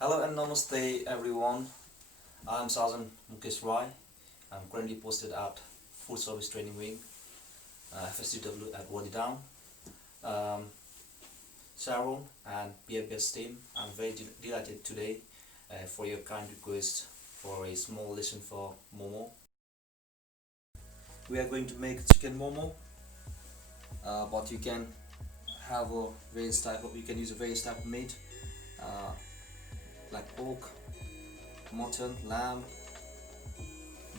Hello and namaste everyone. I'm Sergeant Mukesh Rai. I'm currently posted at Food Service Training Wing, FSDW at Wadi Down. Sharon and PFBS team, I'm very delighted today for your kind request for a small lesson for momo. We are going to make chicken momo, but you can have a various type of, you can use a various type of meat, uh, like pork, mutton, lamb,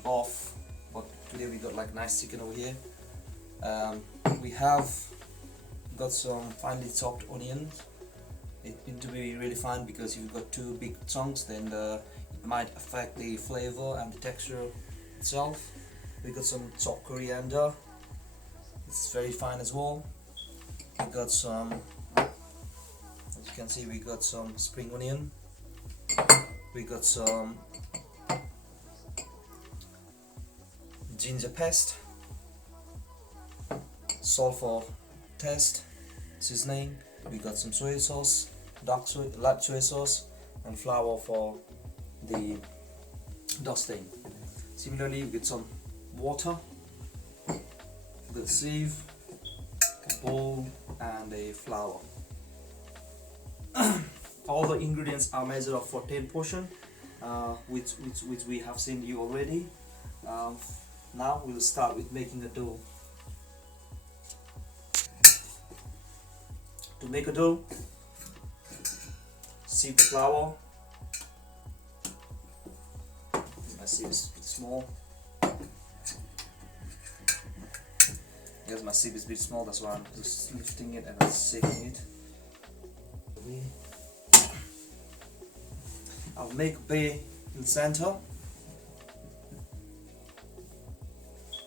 beef, but today we got like nice chicken over here. We have got some finely chopped onions. It need to be really fine because if you've got two big chunks, then it might affect the flavor and the texture itself. We got some chopped coriander. It's very fine as well. We got some, as you can see, we got some spring onion. We got some ginger paste, salt for taste, seasoning. We got some soy sauce, light soy sauce, and flour for the dusting. Similarly, with some water, the sieve, a bowl, and a flour. All the ingredients are measured up for 10 portion, which we have seen you already. Now we'll start with making the dough. To make a dough, sieve the flour. My sieve is a bit small. Yes, my sieve is a bit small, that's why I'm just lifting it and I'm shaking it. I'll make a bay in the center,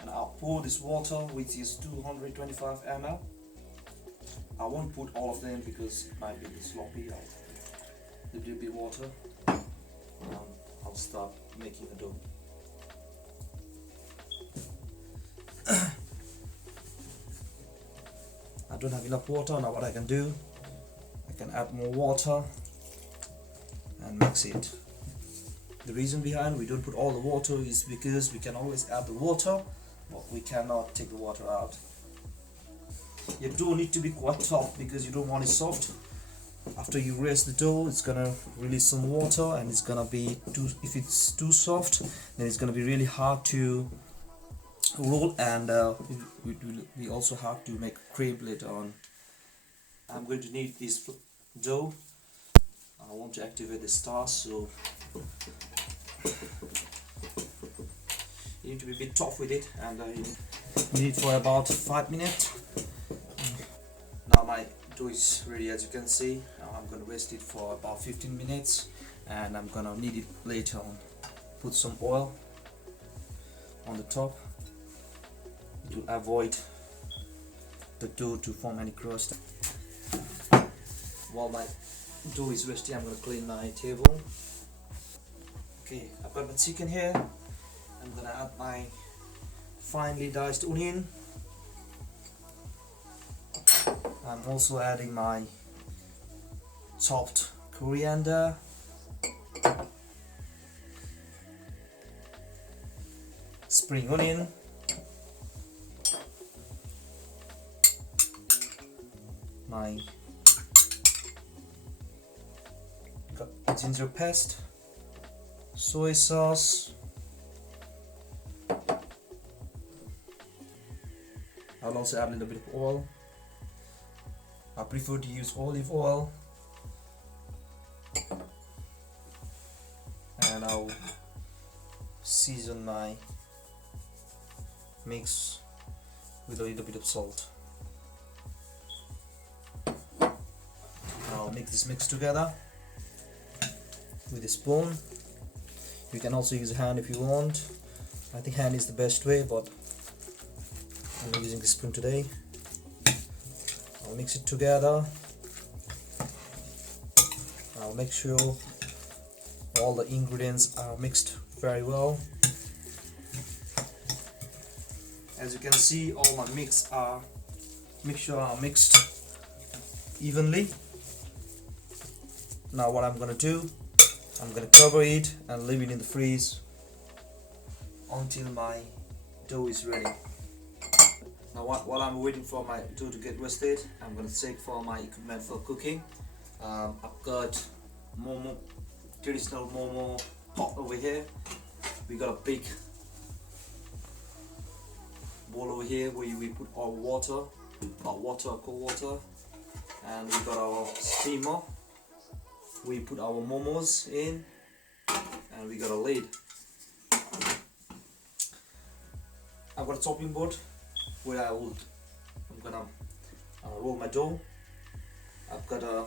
and I'll pour this water, which is 225 ml. I won't put all of them because it might be a bit sloppy. I'll do a bit of water. I'll start making the dough. I don't have enough water. Now what I can do, I can add more water and mix it. The reason behind we don't put all the water is because we can always add the water, but we cannot take the water out. Your dough need to be quite tough because you don't want it soft. After you raise the dough, it's gonna release some water, and it's gonna be if it's too soft, then it's gonna be really hard to roll, and we also have to make cream later on. I'm going to need this dough. I want to activate the stars, so you need to be a bit tough with it, and you need it for about 5 minutes. Now my dough is ready, as you can see. Now I'm going to rest it for about 15 minutes, and I'm going to knead it later on. Put some oil on the top. It will avoid the dough to form any crust. While my dough is resting, I'm going to clean my table. Okay, I've got my chicken here. I'm going to add my finely diced onion. I'm also adding my chopped coriander, spring onion, my ginger paste, soy sauce. I'll also add a little bit of oil. I prefer to use olive oil, and I'll season my mix with a little bit of salt. I'll mix this mix together with a spoon. You can also use a hand if you want. I think hand is the best way, but I'm using the spoon today. I'll mix it together. I'll make sure all the ingredients are mixed very well. As you can see, all my mixture are mixed evenly. Now what I'm gonna do, I'm gonna cover it and leave it in the freeze until my dough is ready. Now while I'm waiting for my dough to get rested, I'm gonna check for my equipment for cooking. I've got momo, traditional momo pot over here. We got a big bowl over here where we put our water, cold water, and we got our steamer. We put our momos in, and we got a lid. I've got a chopping board where I'm gonna roll my dough. I've got a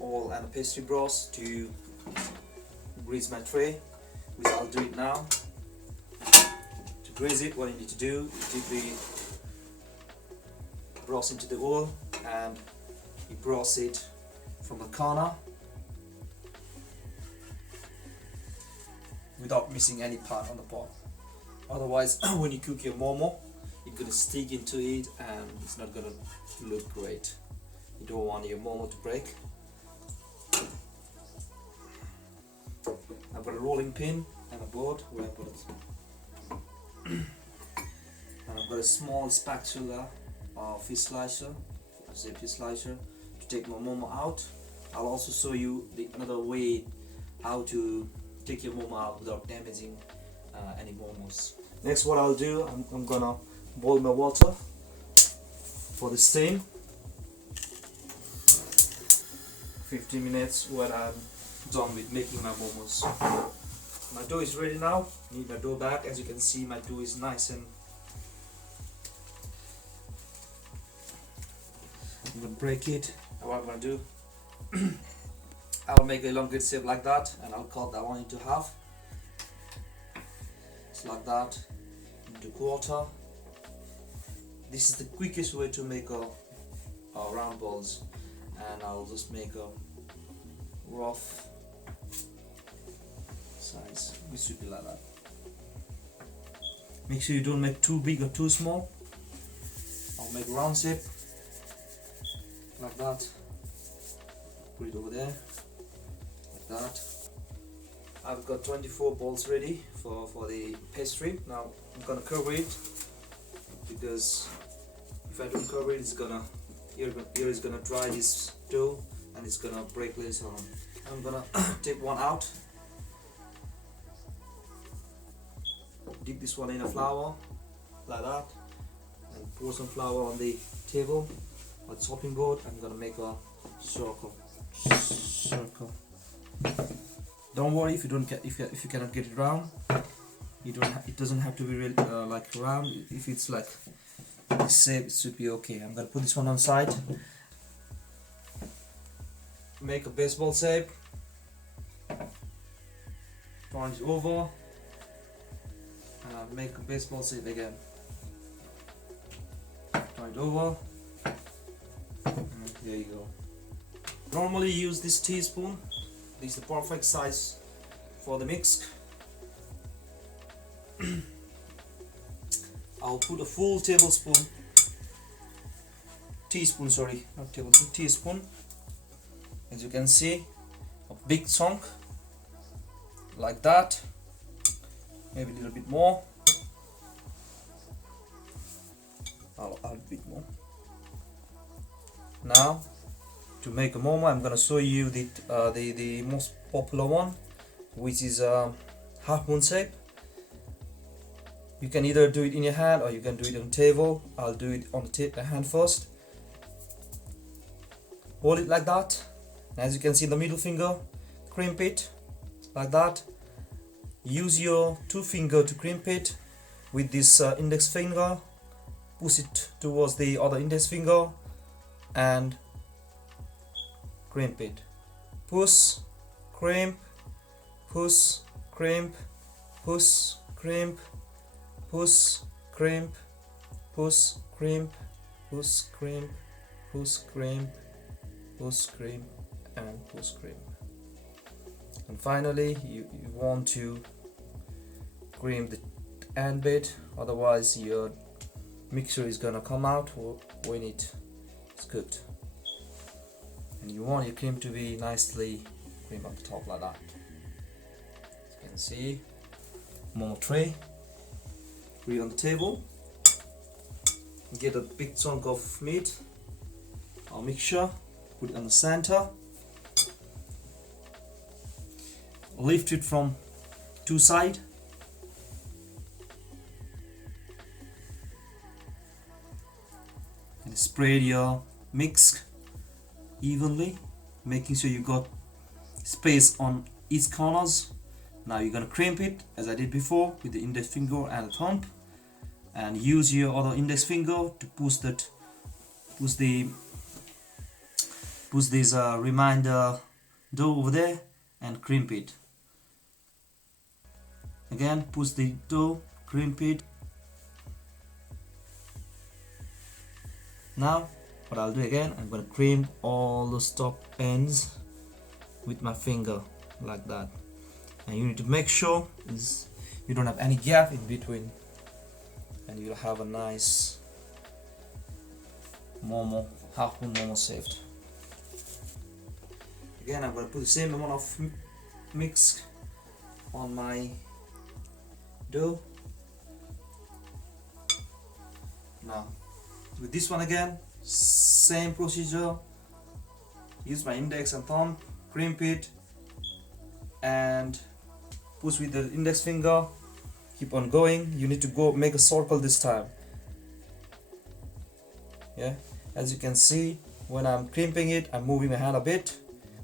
oil and a pastry brush to grease my tray, which I'll do it now. To grease it, what you need to do is dip the brush into the oil and you brush it from the corner without missing any part on the pot. Otherwise, when you cook your momo, it's gonna stick into it and it's not gonna look great. You don't want your momo to break. I've got a rolling pin and a board where I put it. And I've got a small spatula or fish slicer, fish slicer, to take my momo out. I'll also show you another way how to take your momo out without damaging any momos. Next, what I'll do, I'm gonna boil my water for the steam. 15 minutes when I'm done with making my momos. My dough is ready now. Need my dough back. As you can see, my dough is nice and I'm gonna break it. And what I'm gonna do, I'll make a elongated shape like that, and I'll cut that one into half. It's like that, into quarter. This is the quickest way to make a round balls, and I'll just make a rough size, which should be like that. Make sure you don't make too big or too small. I'll make a round shape like that. Put it over there like that. I've got 24 balls ready for the pastry. Now I'm gonna cover it, because if I don't cover it, it's gonna here is gonna dry this dough and it's gonna break later on. I'm gonna take one out, dip this one in a flour like that, and pour some flour on the table or the chopping board. I'm gonna make a circle. Don't worry if you don't get if you cannot get it round. It doesn't have to be really like round. If it's like this shape, it should be okay. I'm gonna put this one on side. Make a baseball shape. Turn it over. And make a baseball shape again. Turn it over. And there you go. Normally use this teaspoon. This is the perfect size for the mix. I'll put a full teaspoon, not tablespoon, teaspoon. As you can see, a big chunk like that, maybe a little bit more. I'll add a bit more. Now, to make a momo, I'm gonna show you the most popular one, which is a half moon shape. You can either do it in your hand or you can do it on the table. I'll do it on the hand first. Hold it like that. As you can see, the middle finger, crimp it like that. Use your two finger to crimp it with this index finger. Push it towards the other index finger and crimp it. Push, crimp, push, crimp, push, crimp, push, crimp, push, crimp, push, crimp, push, crimp, push, crimp, and push, crimp. And finally, you want to crimp the end bit, otherwise your mixture is gonna come out when it's cooked. And you want your cream to be nicely cream on the top like that. As you can see, momo tray, put it on the table, get a big chunk of meat, our mixture, put it on the center, lift it from two sides, and spread your mix evenly, making sure you got space on each corners. Now you're gonna crimp it as I did before with the index finger and the thumb, and use your other index finger to push this reminder dough over there and crimp it. Again, push the dough, crimp it. Now what I'll do again, I'm going to crimp all the top ends with my finger like that, and you need to make sure you don't have any gap in between, and you'll have a nice momo, half moon momo shaped. Again, I'm going to put the same amount of mix on my dough. Now with this one again, same procedure, use my index and thumb, crimp it and push with the index finger, keep on going. You need to go make a circle this time. Yeah, as you can see, when I'm crimping it, I'm moving my hand a bit,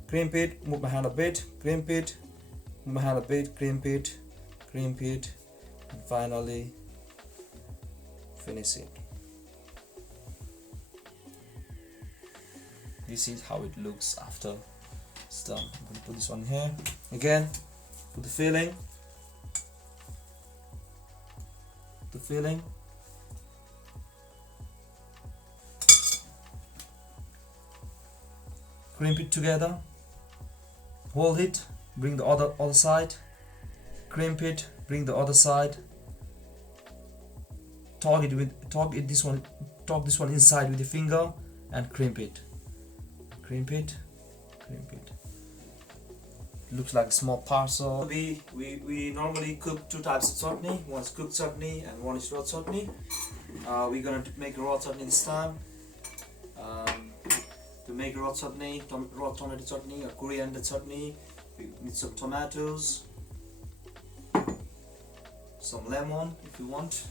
crimp it, move my hand a bit, crimp it, move my hand a bit, crimp it, and finally finish it. This is how it looks after it's done. I'm going to put this one here again, put the filling, crimp it together, hold it, bring the other side, crimp it, bring the other side, torque this one inside with the finger and crimp it. Looks like a small parcel. We normally cook two types of chutney. One is cooked chutney and one is raw chutney. We're gonna make a raw chutney this time. To make raw chutney, raw tomato chutney or coriander chutney, we need some tomatoes, some lemon if you want.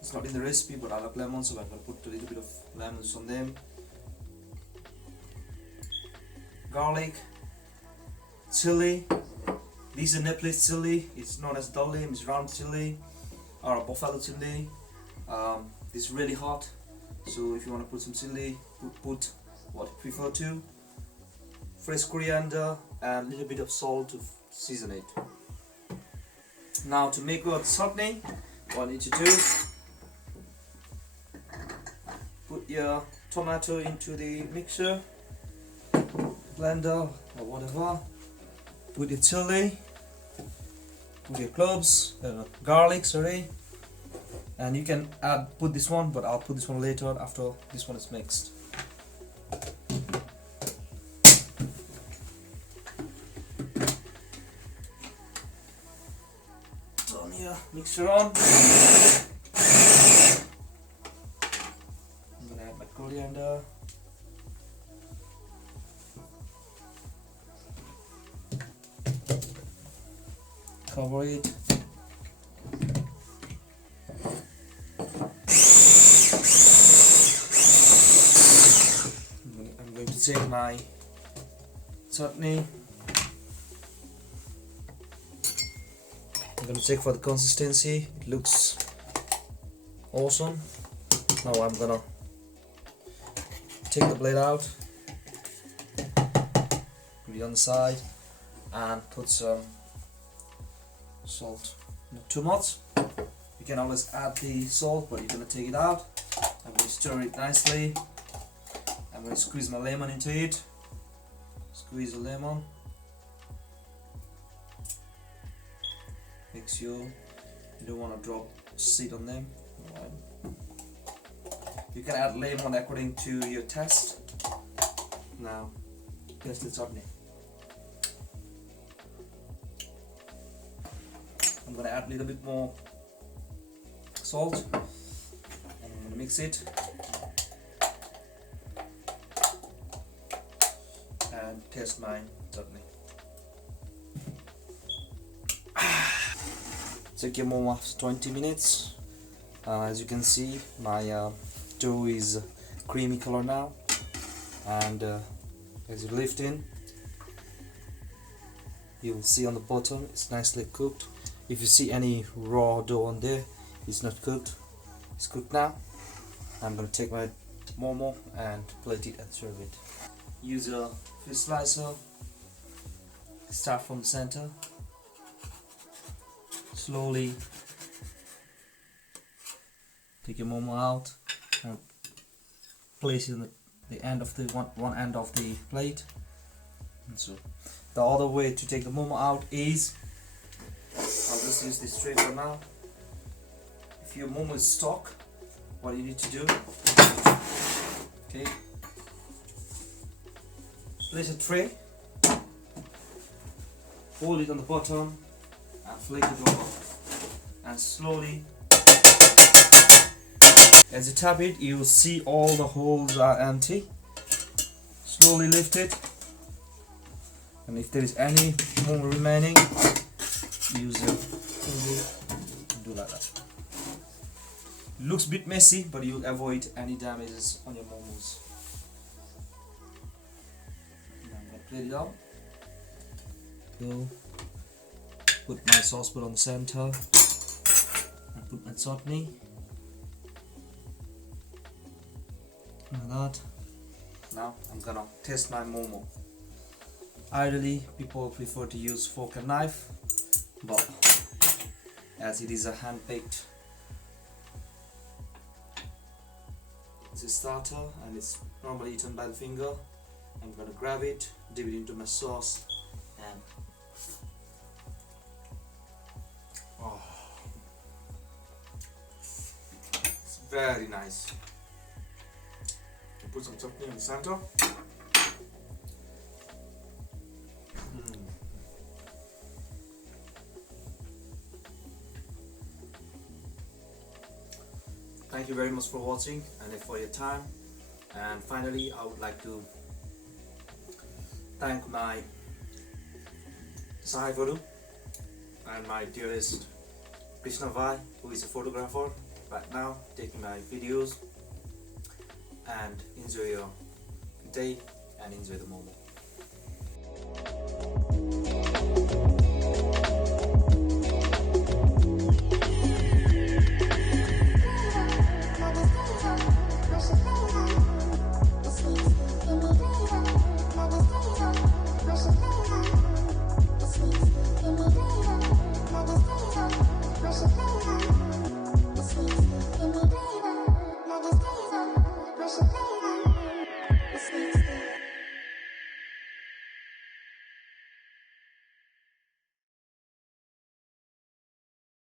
It's not in the recipe, but I like lemon, so I'm gonna put a little bit of lemons on them. Garlic, chili. This is a Nepalese chili. It's known as dalim, it's round chili or buffalo chili. It's really hot, so if you want to put some chili, put what you prefer to. Fresh coriander and a little bit of salt to season it. Now to make our chutney, what you need to do, put your tomato into the mixer, blender or whatever, put your chili, put your cloves, garlic, and you can put this one, but I'll put this one later after this one is mixed. Turn your mixture on. I'm gonna add my coriander. Cover it. I'm going to take my chutney. I'm going to check for the consistency. It looks awesome. Now I'm gonna take the blade out, put it on the side, and put some salt. Not too much. You can always add the salt, but you're going to take it out. I'm going to stir it nicely. I'm going to squeeze my lemon into it. Squeeze the lemon. Make sure you don't want to drop seed on them. Right. You can add lemon according to your taste. Now, here's the chutney. gonna add a little bit more salt and I'm gonna mix it and taste my chutney. Check your momo after 20 minutes. As you can see, my dough is creamy color now, and as you lift in, you will see on the bottom it's nicely cooked. If you see any raw dough on there, it's not cooked. It's cooked now. I'm gonna take my momo and plate it and serve it. Use a fish slicer. Start from the center. Slowly take your momo out and place it on the end of the one end of the plate. And so the other way to take the momo out is, I'll just use this tray for now. If your momo is stuck, what you need to do, okay, place a tray, hold it on the bottom and flick it over, and slowly, as you tap it, you will see all the holes are empty. Slowly lift it, and if there is any more remaining, use your finger and do like that. Looks a bit messy, but you'll avoid any damages on your momos. Now I'm gonna plate it out. So, put my saucepan on the center and put my chutney like that. Now I'm gonna test my momo. Ideally, people prefer to use fork and knife, but as it is a hand-baked, it's a starter and it's normally eaten by the finger, I'm gonna grab it, dip it into my sauce, and it's very nice. Put some chutney in the center. Thank you very much for watching and for your time. And finally, I would like to thank my Sahai Guru and my dearest Krishna Vai, who is a photographer right now taking my videos. And enjoy your day and enjoy the momo.